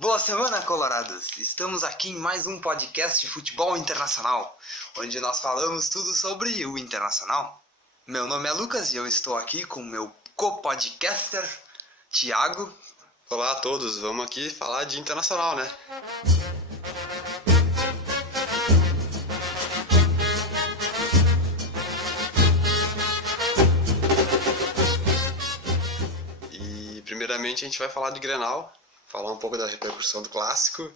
Boa semana, colorados! Estamos aqui em mais um podcast de futebol internacional, onde nós falamos tudo sobre o internacional. Meu nome é Lucas e eu estou aqui com meu co-podcaster, Thiago. Olá a todos, vamos aqui falar de internacional, né? E primeiramente a gente vai falar de Grenal, falar um pouco da repercussão do clássico,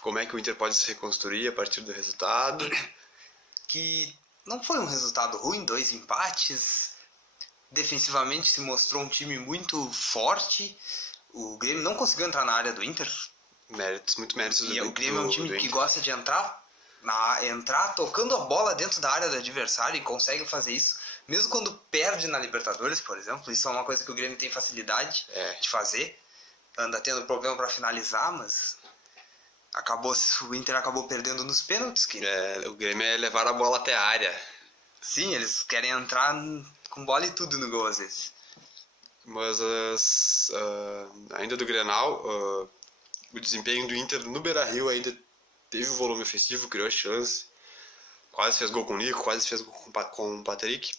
como é que o Inter pode se reconstruir a partir do resultado. Que não foi um resultado ruim, 2 empates. Defensivamente se mostrou um time muito forte. O Grêmio não conseguiu entrar na área do Inter. Muitos méritos do E o Grêmio é um time que Inter. gosta de entrar tocando a bola dentro da área do adversário e consegue fazer isso. Mesmo quando perde na Libertadores, por exemplo, isso é uma coisa que o Grêmio tem facilidade de fazer. Anda tendo problema para finalizar, mas o Inter acabou perdendo nos pênaltis. O Grêmio é levar a bola até a área. Sim, eles querem entrar com bola e tudo no gol às vezes. Mas ainda do Grenal, o desempenho do Inter no Beira-Rio ainda teve o volume ofensivo, criou chance, quase fez gol com o Nico, quase fez gol com o Patrick,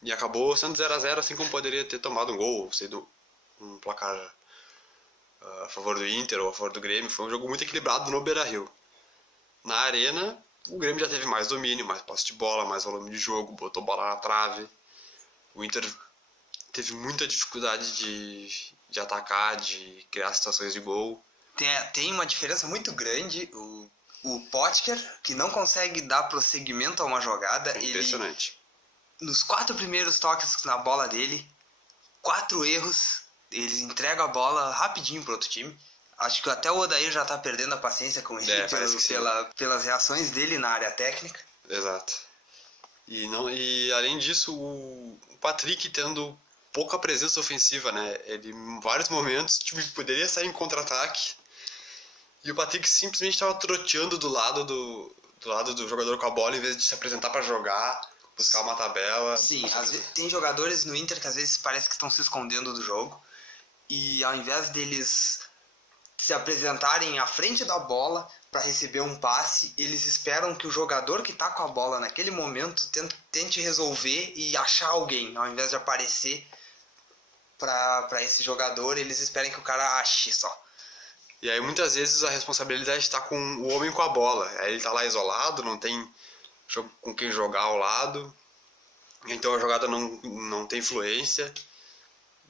e acabou sendo 0-0, assim como poderia ter tomado um gol, sendo um placar a favor do Inter ou a favor do Grêmio. Foi um jogo muito equilibrado no Beira-Rio. Na Arena, o Grêmio já teve mais domínio, mais posse de bola, mais volume de jogo, botou bola na trave. O Inter teve muita dificuldade de atacar, de criar situações de gol. Tem uma diferença muito grande. O Potker, que não consegue dar prosseguimento a uma jogada. É impressionante. Nos 4 primeiros toques na bola dele, 4 erros, eles entregam a bola rapidinho pro outro time. Acho que até o Odair já tá perdendo a paciência com ele pelas reações dele na área técnica. Exato. E além disso, o Patrick tendo pouca presença ofensiva, né? Ele em vários momentos poderia sair em contra-ataque e o Patrick simplesmente estava troteando do lado do jogador com a bola em vez de se apresentar para jogar, buscar uma tabela. Sim, às vezes, tem jogadores no Inter que às vezes parece que estão se escondendo do jogo e ao invés deles se apresentarem à frente da bola para receber um passe, eles esperam que o jogador que está com a bola naquele momento tente resolver e achar alguém, ao invés de aparecer para esse jogador, eles esperam que o cara ache só. E aí muitas vezes a responsabilidade está com o homem com a bola. Aí ele está lá isolado, não tem com quem jogar ao lado, então a jogada não tem fluência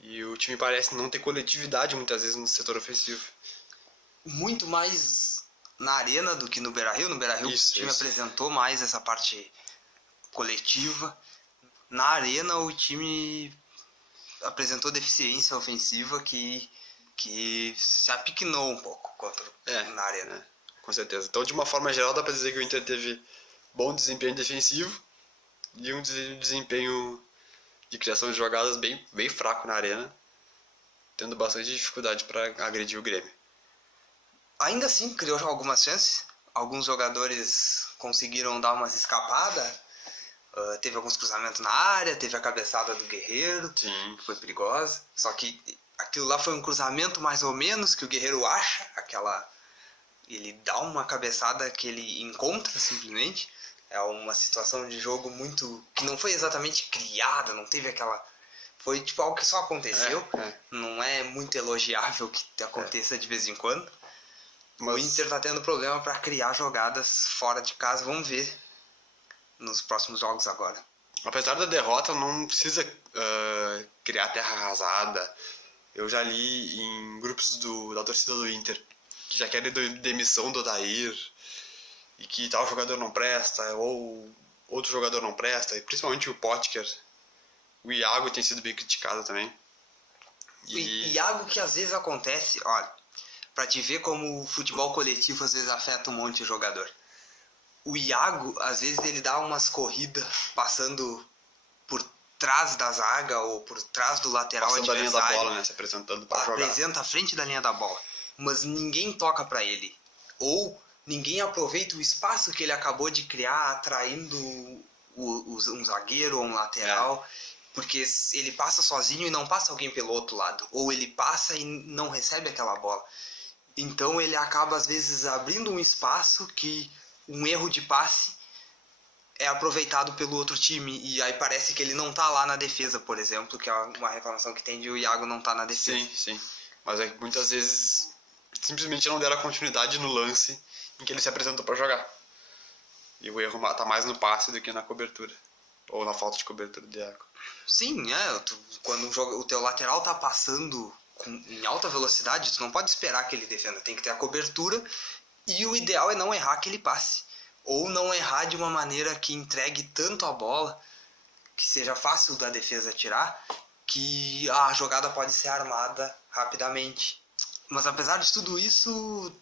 e o time parece não ter coletividade muitas vezes no setor ofensivo. Muito mais na Arena do que no Beira-Rio. No Beira-Rio o time apresentou mais essa parte coletiva. Na Arena o time apresentou deficiência ofensiva que se apiquinou um pouco na Arena. Com certeza. Então, de uma forma geral, dá para dizer que o Inter teve bom desempenho defensivo e um desempenho de criação de jogadas bem fraco na Arena, tendo bastante dificuldade para agredir o Grêmio. Ainda assim, criou algumas chances. Alguns jogadores conseguiram dar umas escapadas. Teve alguns cruzamentos na área, teve a cabeçada do Guerreiro, Sim. Que foi perigosa. Só que aquilo lá foi um cruzamento mais ou menos que o Guerreiro acha, ele dá uma cabeçada que ele encontra simplesmente. É uma situação de jogo que não foi exatamente criada, não teve aquela... Foi tipo algo que só aconteceu. Não é muito elogiável que aconteça de vez em quando. Mas o Inter tá tendo problema para criar jogadas fora de casa. Vamos ver nos próximos jogos agora. Apesar da derrota, não precisa criar terra arrasada. Eu já li em grupos da torcida do Inter que já querem demissão do Odair e que tal jogador não presta ou outro jogador não presta, e principalmente o Potker. O Iago tem sido bem criticado também. O Iago, que às vezes acontece, olha, pra te ver como o futebol coletivo às vezes afeta um monte de jogador. O Iago, às vezes, ele dá umas corridas passando por trás da zaga ou por trás do lateral adversário. Passando da linha da bola, né? Se apresentando pra jogar. Apresenta à frente da linha da bola. Mas ninguém toca pra ele. Ou ninguém aproveita o espaço que ele acabou de criar atraindo um zagueiro ou um lateral. Porque ele passa sozinho e não passa alguém pelo outro lado. Ou ele passa e não recebe aquela bola. Então ele acaba às vezes abrindo um espaço que um erro de passe é aproveitado pelo outro time, e aí parece que ele não tá lá na defesa, por exemplo, que é uma reclamação que tem de o Iago não tá na defesa. Sim. Mas é que muitas vezes simplesmente não deram continuidade no lance em que ele se apresentou para jogar. E o erro tá mais no passe do que na cobertura. Ou na falta de cobertura do Iago. Sim, quando o teu lateral tá passando em alta velocidade, tu não pode esperar que ele defenda, tem que ter a cobertura, e o ideal é não errar aquele passe. Ou não errar de uma maneira que entregue tanto a bola, que seja fácil da defesa tirar, que a jogada pode ser armada rapidamente. Mas apesar de tudo isso,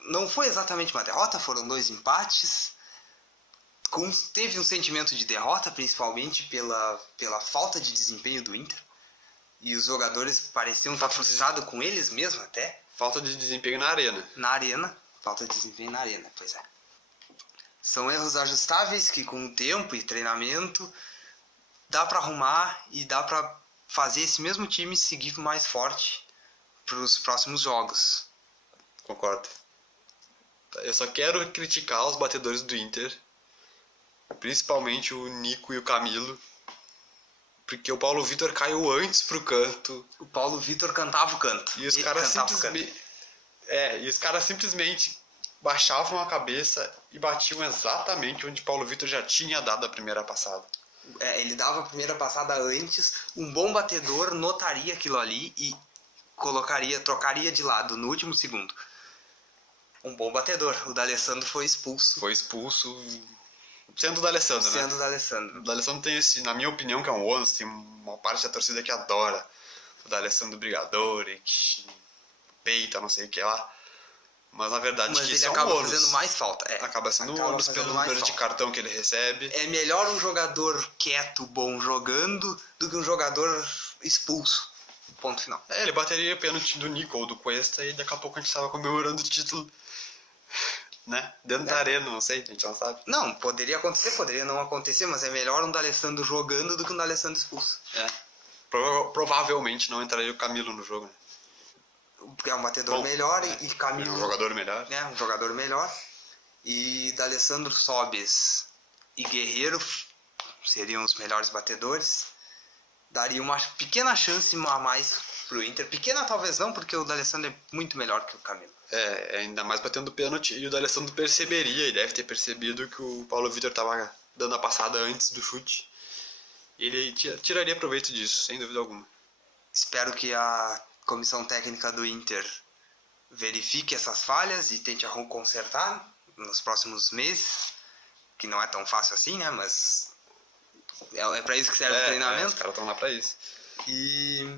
não foi exatamente uma derrota, foram 2 empates. Teve um sentimento de derrota, principalmente pela falta de desempenho do Inter. E os jogadores pareciam estar frustrados com eles mesmos até. Falta de desempenho na arena. Na arena, falta de desempenho na arena, pois é. São erros ajustáveis que com o tempo e treinamento dá para arrumar e dá para fazer esse mesmo time seguir mais forte para os próximos jogos. Concordo. Eu só quero criticar os batedores do Inter, principalmente o Nico e o Camilo, porque o Paulo Vitor caiu antes pro canto. O Paulo Vitor cantava o canto. E os caras simplesmente baixavam a cabeça e batiam exatamente onde Paulo Vitor já tinha dado a primeira passada. Ele dava a primeira passada antes, um bom batedor notaria aquilo ali e trocaria de lado no último segundo. Um bom batedor. O D'Alessandro foi expulso. Sendo o D'Alessandro, né? Sendo o D'Alessandro. O D'Alessandro tem esse, na minha opinião, que é um ônus, tem uma parte da torcida que adora o D'Alessandro brigador, e que peita, não sei o que lá. Mas na verdade que isso é um ônus. Mas ele acaba fazendo mais falta. Acaba sendo um ônus pelo número de cartão que ele recebe. É melhor um jogador quieto, bom, jogando, do que um jogador expulso. Ponto final. Ele bateria o pênalti do Nico ou do Cuesta e daqui a pouco a gente estava comemorando o título, né? Dentro da arena, não sei, a gente não sabe. Não, poderia acontecer, poderia não acontecer, mas é melhor um D'Alessandro jogando do que um D'Alessandro expulso. Provavelmente não entraria o Camilo no jogo, né? Porque é um batedor melhor e Camilo... É um jogador melhor. É, um jogador melhor. E D'Alessandro, Sobis e Guerreiro seriam os melhores batedores. Daria uma pequena chance a mais pro Inter. Pequena talvez não, porque o D'Alessandro é muito melhor que o Camilo. Ainda mais batendo pênalti. E o D'Alessandro perceberia, e deve ter percebido, que o Paulo Vitor estava dando a passada antes do chute. Ele tiraria proveito disso, sem dúvida alguma. Espero que a comissão técnica do Inter verifique essas falhas e tente consertar nos próximos meses, que não é tão fácil assim, né? Mas é para isso que serve o treinamento. Os caras estão lá para isso. E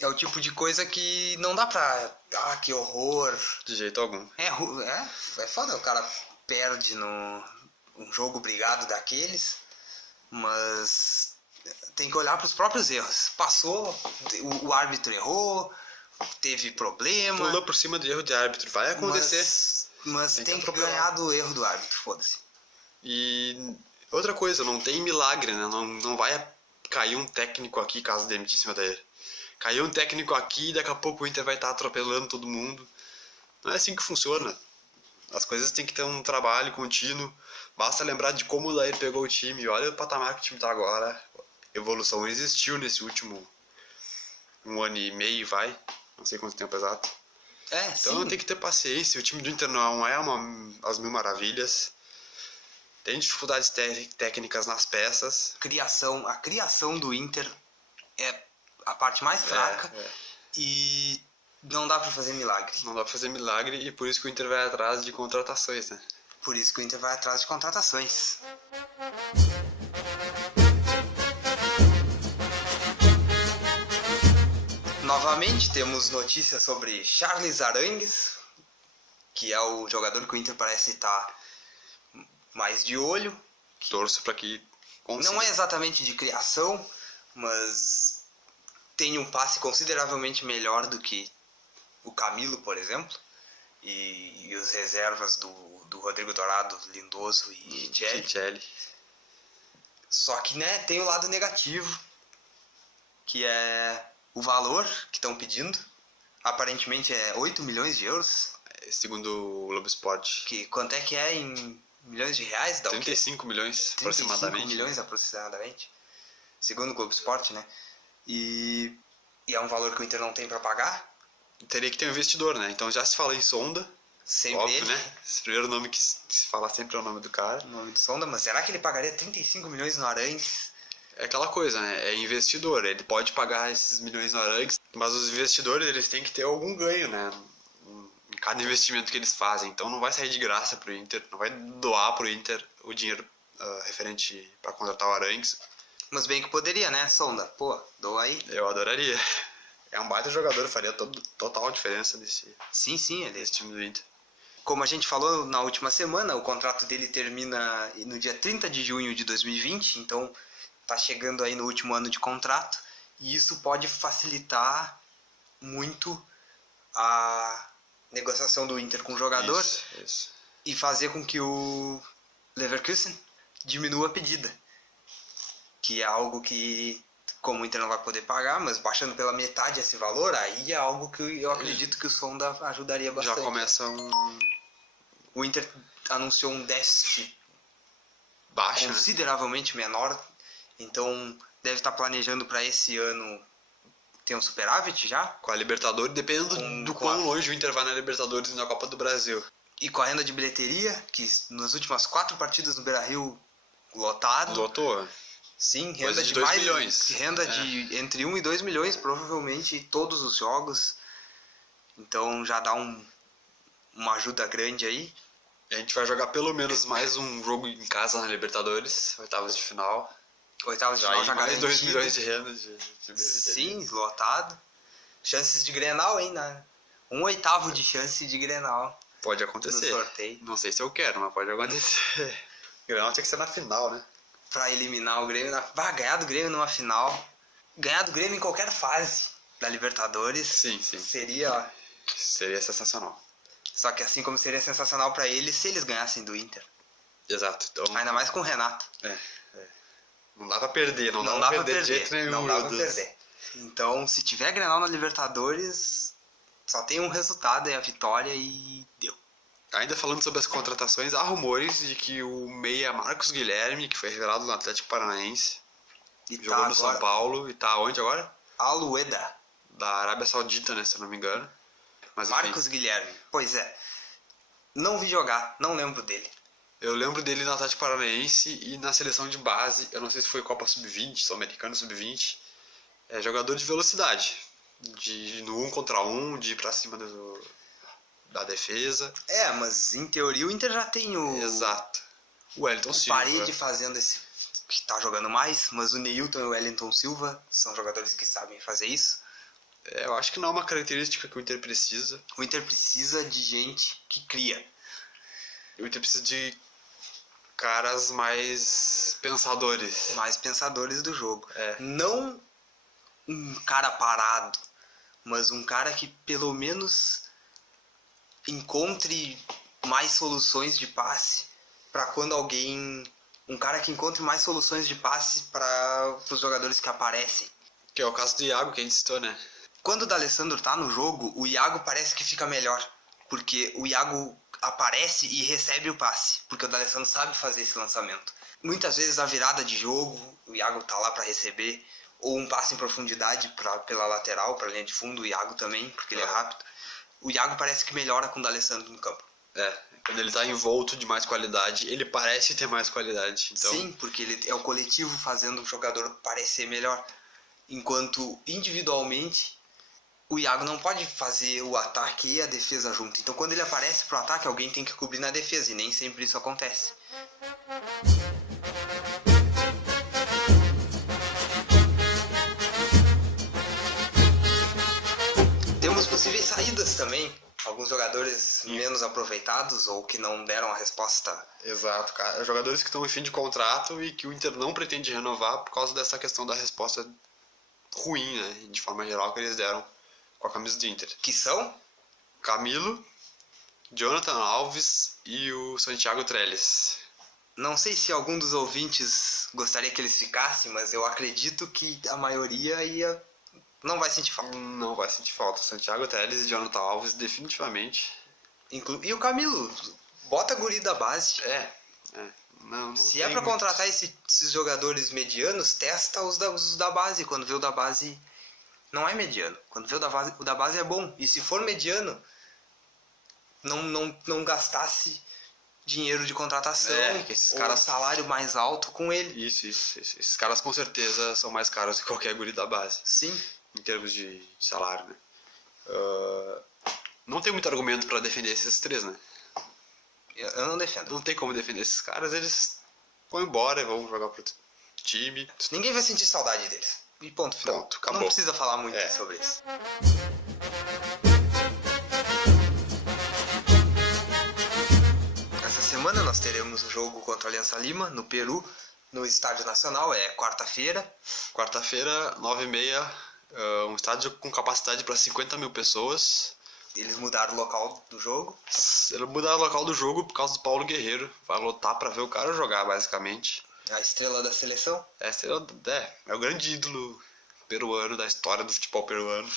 é o tipo de coisa que não dá pra... que horror. De jeito algum. É foda, o cara perde um jogo brigado daqueles, mas tem que olhar pros próprios erros. Passou, o árbitro errou, teve problema. Pulou por cima do erro de árbitro, vai acontecer. Mas tem que ganhar do erro do árbitro, foda-se. E outra coisa, não tem milagre, né? Não vai cair um técnico aqui caso demitir em cima dele. Caiu um técnico aqui e daqui a pouco o Inter vai estar atropelando todo mundo. Não é assim que funciona. As coisas têm que ter um trabalho contínuo. Basta lembrar de como o Daír pegou o time. Olha o patamar que o time está agora. Evolução existiu nesse último 1 ano e meio, vai. Não sei quanto tempo exato. Então sim. tem que ter paciência. O time do Inter não é as mil maravilhas. Tem dificuldades técnicas nas peças. A criação do Inter é a parte mais fraca. E não dá pra fazer milagre. Não dá pra fazer milagre e por isso que o Inter vai atrás de contratações, né? Por isso que o Inter vai atrás de contratações. Novamente temos notícias sobre Charles Arangues, que é o jogador que o Inter parece estar mais de olho. Torço para que consiga. Não é exatamente de criação, mas tem um passe consideravelmente melhor do que o Camilo, por exemplo, e os reservas do Rodrigo Dourado, Lindoso e Richelli. Só que, né, tem o lado negativo, que é o valor que estão pedindo. Aparentemente é 8 milhões de euros. segundo o Globo Esporte. Quanto é que é em milhões de reais? Dá 35 milhões, 35 aproximadamente. milhões aproximadamente, segundo o Globo Esporte, né? E é um valor que o Inter não tem pra pagar. Teria que ter um investidor, né? Então já se fala em Sonda, Sempre óbvio, ele, né? Esse primeiro nome que se fala sempre é o nome do cara. o nome do Sonda, mas será que ele pagaria 35 milhões no Arangues? É aquela coisa, né? É investidor, ele pode pagar esses milhões no Arangues, mas os investidores, eles têm que ter algum ganho, né? Em cada investimento que eles fazem. Então não vai sair de graça pro Inter, não vai doar pro Inter o dinheiro referente para contratar o Arangues. Mas bem que poderia, né, Sonda? Pô, doa aí. Eu adoraria. É um baita jogador, faria total diferença nesse Sim, time do Inter. como a gente falou na última semana, o contrato dele termina no dia 30 de junho de 2020, então tá chegando aí no último ano de contrato, e isso pode facilitar muito a negociação do Inter com o jogador Isso. e fazer com que o Leverkusen diminua a pedida, que é algo que, como o Inter não vai poder pagar, mas baixando pela metade esse valor, aí é algo que eu acredito que o Sonda ajudaria bastante. Já começa O Inter anunciou um déficit baixo, né? consideravelmente menor, então deve estar planejando para esse ano ter um superávit já. Com a Libertadores, dependendo do quão longe o Inter vai na Libertadores e na Copa do Brasil. E com a renda de bilheteria, que nas últimas 4 partidas no Beira-Rio lotado. Lotou. Sim, Coisa renda de de 2 mais milhões. Renda de entre 1 e 2 milhões, provavelmente, todos os jogos. Então já dá uma ajuda grande aí. A gente vai jogar pelo menos mais um jogo em casa na Libertadores, oitavas de final. Oitavas de final já mais 2 garantido. milhões de renda de bilheteria. Sim, lotado. Chances de Grenal, hein? 1/8 de chance de Grenal Pode no acontecer. sorteio. Não sei se eu quero, mas pode acontecer. O Grenal tinha que ser na final, né? Pra eliminar o Grêmio. Ganhar do Grêmio numa final. Ganhar do Grêmio em qualquer fase da Libertadores. Sim. Seria... Seria sensacional. Só que assim como seria sensacional pra eles se eles ganhassem do Inter. Exato. Então, Ainda mais com o Renato. não dá pra perder, não dá pra perder de jeito nenhum. Não dá pra perder. Então, se tiver Grenal na Libertadores, só tem um resultado, é a vitória e deu. Ainda falando sobre as contratações, há rumores de que o meia Marcos Guilherme, que foi revelado no Atlético Paranaense, E jogou tá no São agora Paulo e tá onde agora? Al-Ueda. Da Arábia Saudita, né, se eu não me engano. Mas, enfim, Marcos Guilherme. Pois é. Não vi jogar, não lembro dele. eu lembro dele no Atlético Paranaense e na seleção de base, eu não sei se foi Copa Sub-20, Sul-Americano Sub-20, é jogador de velocidade, no 1 contra 1, de ir pra cima da defesa. É, mas em teoria o Inter já tem o Exato. O Wellington Silva. Parede fazendo esse que tá jogando mais, mas o Neilton e o Wellington Silva são jogadores que sabem fazer isso. Eu acho que não é uma característica que o Inter precisa. O Inter precisa de gente que cria. O Inter precisa de caras mais pensadores. Mais pensadores do jogo. É. Não um cara parado, mas um cara que pelo menos encontre mais soluções de passe para quando alguém... Um cara que encontre mais soluções de passe para os jogadores que aparecem. Que é o caso do Iago, que a gente citou, né? Quando o D'Alessandro tá no jogo, o Iago parece que fica melhor. Porque o Iago aparece e recebe o passe. Porque o D'Alessandro sabe fazer esse lançamento. Muitas vezes a virada de jogo, o Iago tá lá para receber. Ou um passe em profundidade pela lateral, pra linha de fundo, o Iago também, porque ele é rápido. O Iago parece que melhora com o D'Alessandro no campo. Quando ele tá envolto de mais qualidade, ele parece ter mais qualidade. Então... Sim, porque ele é o coletivo fazendo o jogador parecer melhor. Enquanto individualmente, o Iago não pode fazer o ataque e a defesa junto. Então quando ele aparece pro ataque, alguém tem que cobrir na defesa. E nem sempre isso acontece. Temos possíveis saídas também. Alguns jogadores menos aproveitados ou que não deram a resposta. Exato, cara. Jogadores que estão em fim de contrato e que o Inter não pretende renovar por causa dessa questão da resposta ruim, né? De forma geral, que eles deram com a camisa do Inter. Que são? Camilo, Jonathan Alves e o Santiago Trellis. Não sei se algum dos ouvintes gostaria que eles ficassem, mas eu acredito que a maioria não vai sentir falta. Não vai sentir falta. Santiago Trellis e Jonathan Alves, definitivamente. E o Camilo, bota guri da base. Não Se é pra contratar esses jogadores medianos, testa os da base. Quando vê o da base, não é mediano. Quando vê o da base é bom. E se for mediano, não gastasse dinheiro de contratação, que esses ou caras... salário mais alto com ele. Isso. Esses caras com certeza são mais caros que qualquer guri da base. Sim. Em termos de salário, né? Não tem muito argumento pra defender esses três, né? Eu não defendo. Não tem como defender esses caras, eles vão embora e vão jogar pro outro time. Ninguém vai sentir saudade deles. E ponto final. Pronto, acabou. Não precisa falar muito sobre isso. Essa semana nós teremos o jogo contra a Aliança Lima, no Peru, no Estádio Nacional. É quarta-feira. Quarta-feira, 9h30, um estádio com capacidade para 50 mil pessoas. Eles mudaram o local do jogo. Eles mudaram o local do jogo por causa do Paulo Guerreiro. Vai lotar pra ver o cara jogar, basicamente. A estrela da seleção. É o grande ídolo peruano da história do futebol peruano.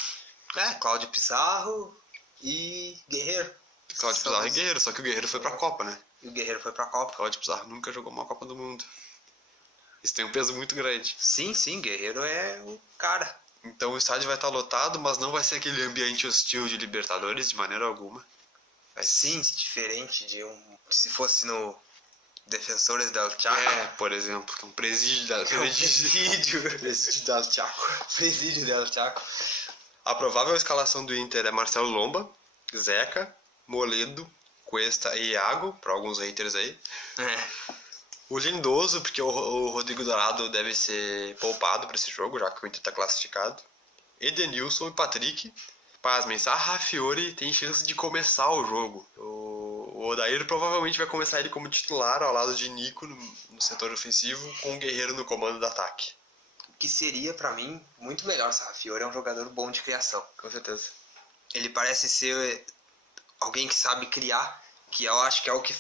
Cláudio Pizarro e Guerreiro. Cláudio Pizarro e Guerreiro, só que o Guerreiro foi pra Copa, né? E o Guerreiro foi pra Copa. Cláudio Pizarro nunca jogou uma Copa do Mundo. Isso tem um peso muito grande. Sim, Guerreiro é o cara. Então o estádio vai estar lotado, mas não vai ser aquele ambiente hostil de Libertadores de maneira alguma. Sim, diferente de se fosse no Defensores del Chaco. Por exemplo, um presídio del Chaco. Presídio del Chaco. A provável escalação do Inter é Marcelo Lomba, Zeca, Moledo, Cuesta e Iago, para alguns haters aí. O Lindoso, porque o Rodrigo Dourado deve ser poupado para esse jogo, já que o Inter está classificado. Edenilson e Patrick. Pasmem, Sarrafiori tem chance de começar o jogo. O Odair provavelmente vai começar ele como titular ao lado de Nico no setor ofensivo, com o Guerreiro no comando do ataque. Que seria, para mim, muito melhor. Sarrafiori é um jogador bom de criação. Com certeza. Ele parece ser alguém que sabe criar, que eu acho que é o que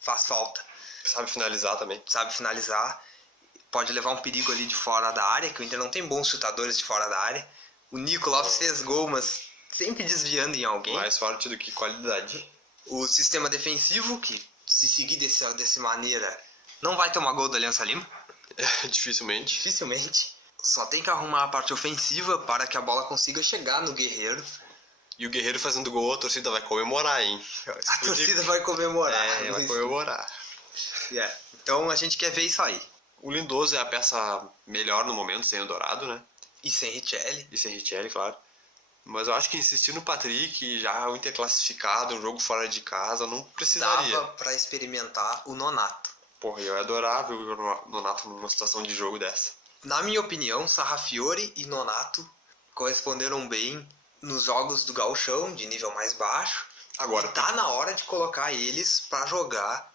faz falta. Sabe finalizar também. Sabe finalizar. Pode levar um perigo ali de fora da área, que o Inter não tem bons chutadores de fora da área. O Nico Lopes fez gol, mas sempre desviando em alguém. Mais forte do que qualidade. O sistema defensivo, que se seguir dessa maneira, não vai tomar gol da Aliança Lima. Dificilmente. Só tem que arrumar a parte ofensiva para que a bola consiga chegar no Guerreiro. E o Guerreiro fazendo gol, a torcida vai comemorar, hein? A torcida vai comemorar. Vai comemorar. Então a gente quer ver isso aí. O Lindoso é a peça melhor no momento, sem o Dourado, né? E sem Richelli, claro. Mas eu acho que insistir no Patrick, já o Inter classificado, um jogo fora de casa, não precisaria. Dava pra experimentar o Nonato. Porra, eu adorava o Nonato numa situação de jogo dessa. Na minha opinião, Sarrafiori e Nonato corresponderam bem nos jogos do Gauchão, de nível mais baixo. Agora tá na hora de colocar eles pra jogar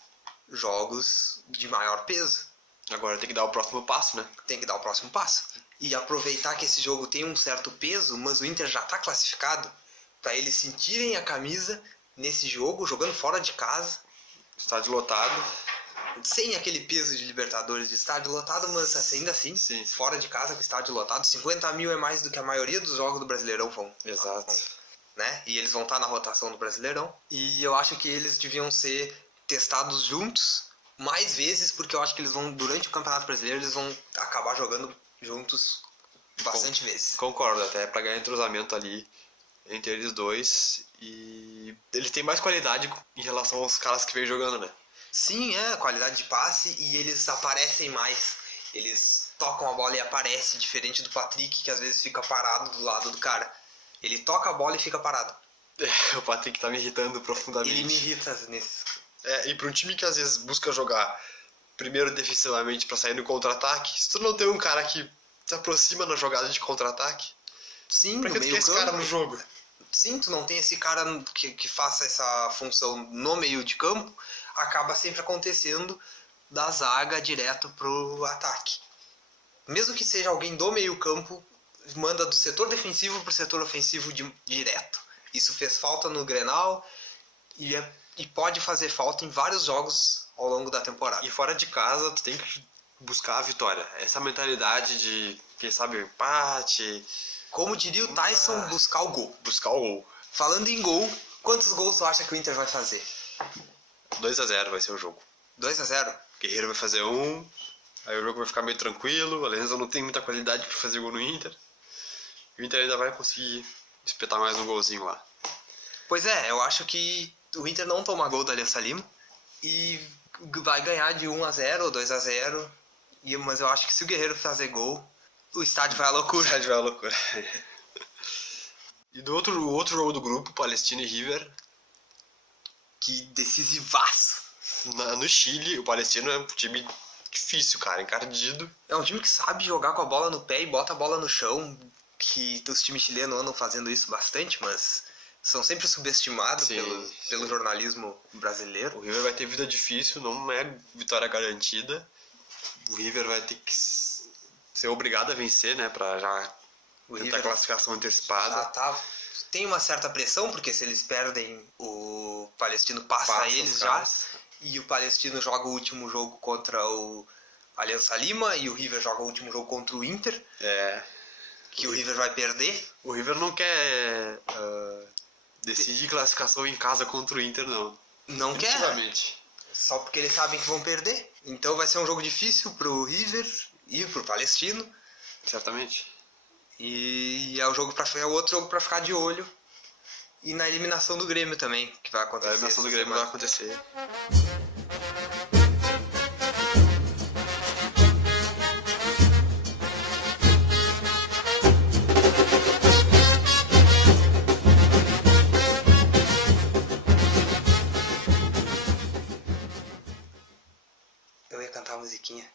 jogos de maior peso. Agora tem que dar o próximo passo, né? Tem que dar o próximo passo. E aproveitar que esse jogo tem um certo peso, mas o Inter já tá classificado, pra eles sentirem a camisa nesse jogo, jogando fora de casa. Estádio lotado. Sem aquele peso de Libertadores de estádio lotado, mas ainda assim, sim. Fora de casa com estádio lotado. 50 mil é mais do que a maioria dos jogos do Brasileirão vão. Exato. Né? E eles vão estar na rotação do Brasileirão. E eu acho que eles deviam ser testados juntos mais vezes, porque eu acho que eles vão, durante o Campeonato Brasileiro, eles vão acabar jogando juntos bastante vezes. Concordo, até pra ganhar entrosamento ali entre eles dois. E eles têm mais qualidade em relação aos caras que vem jogando, né? Sim, qualidade de passe, e eles aparecem mais. Eles tocam a bola e aparecem, diferente do Patrick, que às vezes fica parado do lado do cara. Ele toca a bola e fica parado. O Patrick tá me irritando profundamente. Ele me irrita nesses... E pra um time que às vezes busca jogar primeiro defensivamente pra sair no contra-ataque, se tu não tem um cara que se aproxima na jogada de contra-ataque, sim, pra que tu quer esse cara no jogo? Sim, tu não tem esse cara que faça essa função no meio de campo, acaba sempre acontecendo da zaga direto pro ataque. Mesmo que seja alguém do meio campo, manda do setor defensivo pro setor ofensivo direto. Isso fez falta no Grenal e pode fazer falta em vários jogos ao longo da temporada. E fora de casa, tu tem que buscar a vitória. Essa mentalidade de, quem sabe, o empate. Como diria o Tyson, buscar o gol. Buscar o gol. Falando em gol, Quantos gols tu acha que o Inter vai fazer? 2-0 vai ser o jogo. 2-0? Guerreiro vai fazer 1, aí o jogo vai ficar meio tranquilo, a Aliança não tem muita qualidade pra fazer gol no Inter. E o Inter ainda vai conseguir espetar mais um golzinho lá. Pois é, eu acho que o Inter não toma gol da Aliança Lima e vai ganhar de 1-0 ou 2-0. Mas eu acho que se o Guerreiro fazer gol, o estádio vai à loucura. O estádio vai à loucura. E do outro jogo do grupo, Palestino e River. Que decisivaço. No Chile, o Palestino é um time difícil, cara, encardido. É um time que sabe jogar com a bola no pé e bota a bola no chão. Que os times chilenos andam fazendo isso bastante, mas são sempre subestimados pelo jornalismo brasileiro. O River vai ter vida difícil, não é vitória garantida. O River vai ter que ser obrigado a vencer, né, pra já ter a classificação antecipada. Tem uma certa pressão, porque se eles perdem, o Palestino passa eles já. E o Palestino joga o último jogo contra o Aliança Lima e o River joga o último jogo contra o Inter. Que o River vai perder. O River não quer decidir classificação em casa contra o Inter, não. Não quer. Só porque eles sabem que vão perder. Então vai ser um jogo difícil pro River e pro Palestino. Certamente. E é o outro jogo pra ficar de olho. E na eliminação do Grêmio também, que vai acontecer. A eliminação do Grêmio vai acontecer. Eu ia cantar a musiquinha.